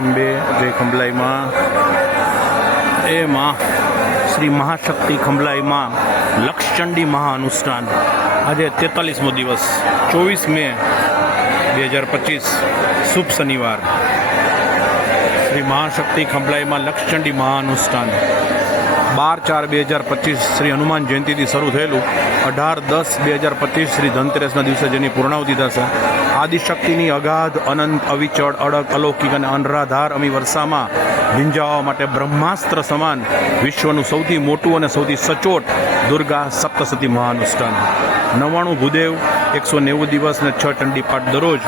અંબે, જય ખંભલાઈમાં. એ માં શ્રી મહાશક્તિ ખંભલાઈમાં લક્ષચંડી મહાઅનુષ્ઠાન. આજે 43મો દિવસ, 24 મે 2025, શુભ શનિવાર. શ્રી મહાશક્તિ ખંભલાઈમાં લક્ષચંડી મહાઅનુષ્ઠાન 12/4/2025 શ્રી હનુમાન જયંતિથી શરૂ થયેલું. 18/10/2025 શ્રી ધનતેરસના દિવસે જેની પૂર્ણાવતિ થશે. આદિશક્તિની અગાધ, અનંત, અવિચળ, અડગ, અલૌકિક અને અનરાધાર અમી વર્ષામાં ભીંજાવવા માટે બ્રહ્માસ્ત્ર સમાન વિશ્વનું સૌથી મોટું અને સૌથી સચોટ દુર્ગા સપ્તસતી મહાઅનુષ્ઠાન. 99 ભૂદેવ, 190 દિવસ ને 6 ચંડીપાઠ દરરોજ,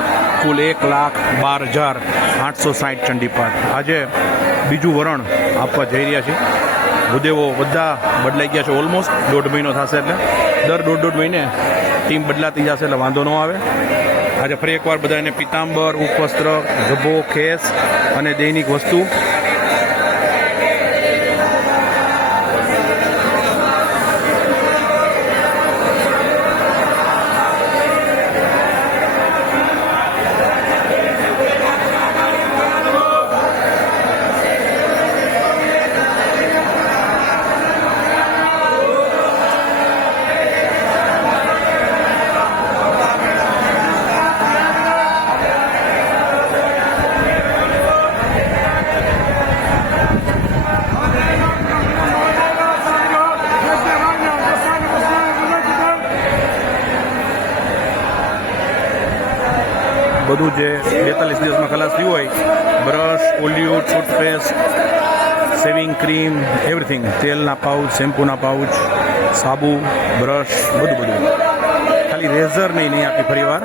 કુલ 1,12,860 ચંડીપાઠ. આજે બીજું વરણ આપવા જઈ રહ્યા છીએ. ભૂદેવો બધા બદલાઈ ગયા છે. ઓલમોસ્ટ 1.5 મહિનો થશે, એટલે દર 1.5 મહિને ટીમ બદલાતી જશે, એટલે વાંધો ન આવે. આજે ફરી એકવાર બધાને પિતાંબર, ઉપવસ્ત્ર, ગભો, ખેસ અને દૈનિક વસ્તુ બધું જે 42 દિવસમાં ખલાસ થયું હોય, બ્રશ, ઓલિયો, ટૂથપેસ્ટ, સેવિંગ ક્રીમ, એવરીથિંગ, તેલના પાઉચ, શેમ્પૂના પાઉચ, સાબુ, બ્રશ, બધું. ખાલી રેઝર નહીં આપી ફરી વાર,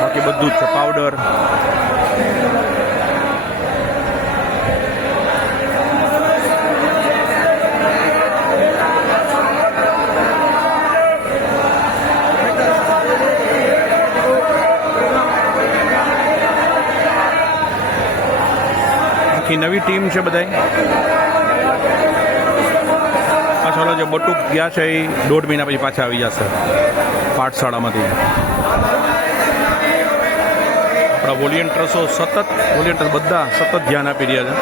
બાકી બધું જ છે. પાવડર, નવી ટીમ છે બધાય. પાછળ જે બટુક ગયા છે એ 1.5 મહિના પછી પાછા આવી જશે પાઠશાળામાંથી. આપણા વોલિયન્ટર્સો બધા સતત ધ્યાન આપી રહ્યા છે.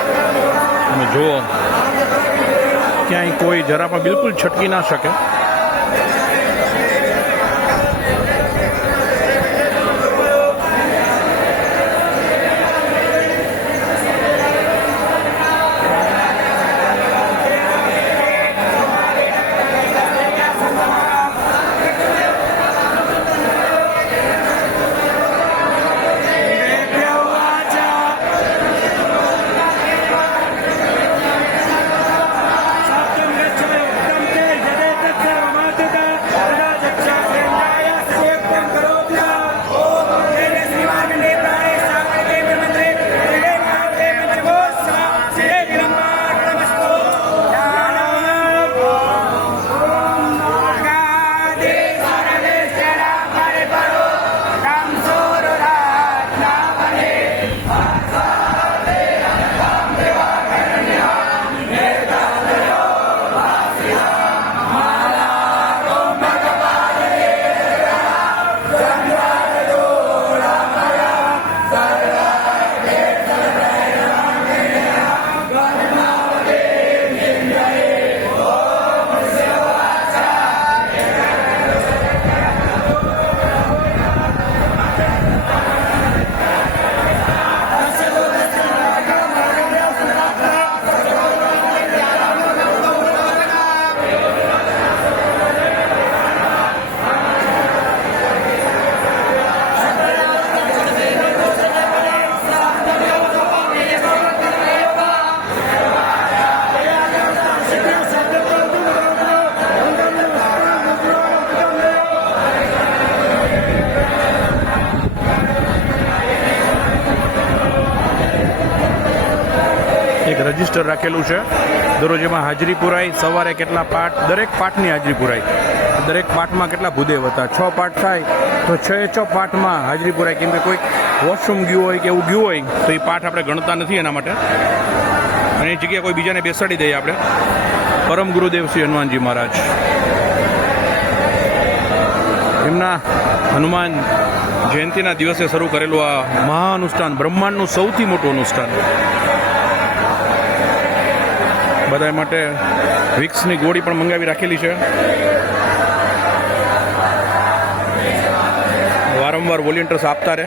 તમે જુઓ, ક્યાંય કોઈ જરા પણ બિલકુલ છટકી ના શકે. એક રજિસ્ટર રાખેલું છે. દરરોજ એમાં હાજરી પુરાય, સવારે કેટલા પાઠ, દરેક પાઠની હાજરી પુરાય, દરેક પાઠમાં કેટલા ભૂદેવ હતા. 6 પાઠ થાય તો 6 પાઠમાં હાજરી પુરાય. કેમ કે કોઈક વોશરૂમ ગયું હોય કે એવું ગયું હોય તો એ પાઠ આપણે ગણતા નથી એના માટે, અને એ જગ્યાએ કોઈ બીજાને બેસાડી દઈએ આપણે. પરમ ગુરુદેવ શ્રી હનુમાનજી મહારાજ, એમના હનુમાન જયંતિના દિવસે શરૂ કરેલું આ મહાઅનુષ્ઠાન, બ્રહ્માંડનું સૌથી મોટું અનુષ્ઠાન. બધા માટે વિક્સની ગોળી પણ મંગાવી રાખેલી છે. વારંવાર વોલેન્ટિયર્સ આપતા રહે.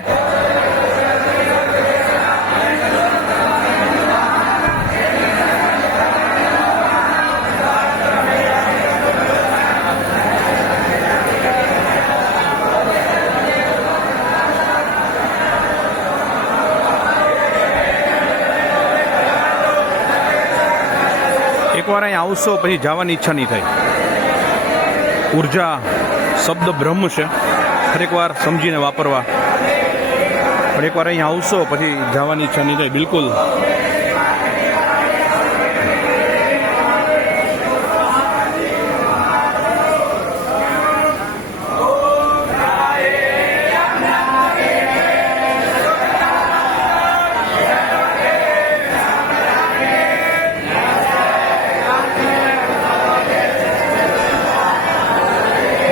એકવાર અહીં આવશો પછી જવાની ઈચ્છા નહીં થાય. ઉર્જા શબ્દ બ્રહ્મ છે, ખરેખર સમજીને વાપરવા. પણ એકવાર અહીં આવશો પછી જવાની ઈચ્છા નહીં થાય બિલકુલ.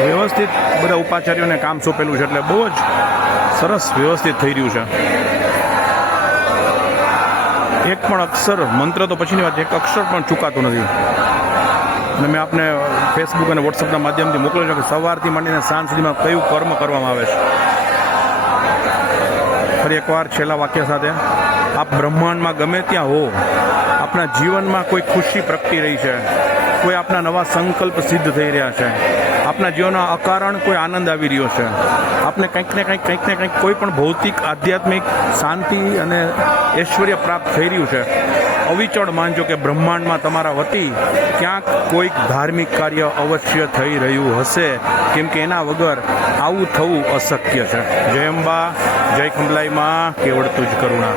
વ્યવસ્થિત બધા ઉપાચાર્યોને કામ સોંપેલું છે એટલે બહુ જ સરસ વ્યવસ્થિત થઈ રહ્યું છે. એક પણ અક્ષર, મંત્ર તો પછીની વાત, એક અક્ષર પણ ચૂકાતું નથી. અને મેં આપને ફેસબુક અને વોટ્સઅપના માધ્યમથી મોકલ્યું છે કે સવારથી માંડીને સાંજ સુધીમાં કયું કર્મ કરવામાં આવે છે. ફરી એકવાર છેલ્લા વાક્ય સાથે, આપ બ્રહ્માંડમાં ગમે ત્યાં હો, આપણા જીવનમાં કોઈ ખુશી પ્રગટી રહી છે, કોઈ આપના નવા સંકલ્પ સિદ્ધ થઈ રહ્યા છે, આપના જીવનમાં અકારણ કોઈ આનંદ આવી રહ્યો છે, આપને કંઈક ને કંઈક કોઈ પણ ભૌતિક આધ્યાત્મિક શાંતિ અને ઐશ્વર્ય પ્રાપ્ત થઈ રહ્યું છે, અવિચળ માનજો કે બ્રહ્માંડમાં તમારા વતી ક્યાંક કોઈક ધાર્મિક કાર્ય અવશ્ય થઈ રહ્યું હશે, કેમ કે એના વગર આવું થવું અશક્ય છે. જય અંબા, જય ખંભલાઈમાં, કેવળ તુજ કરુણા.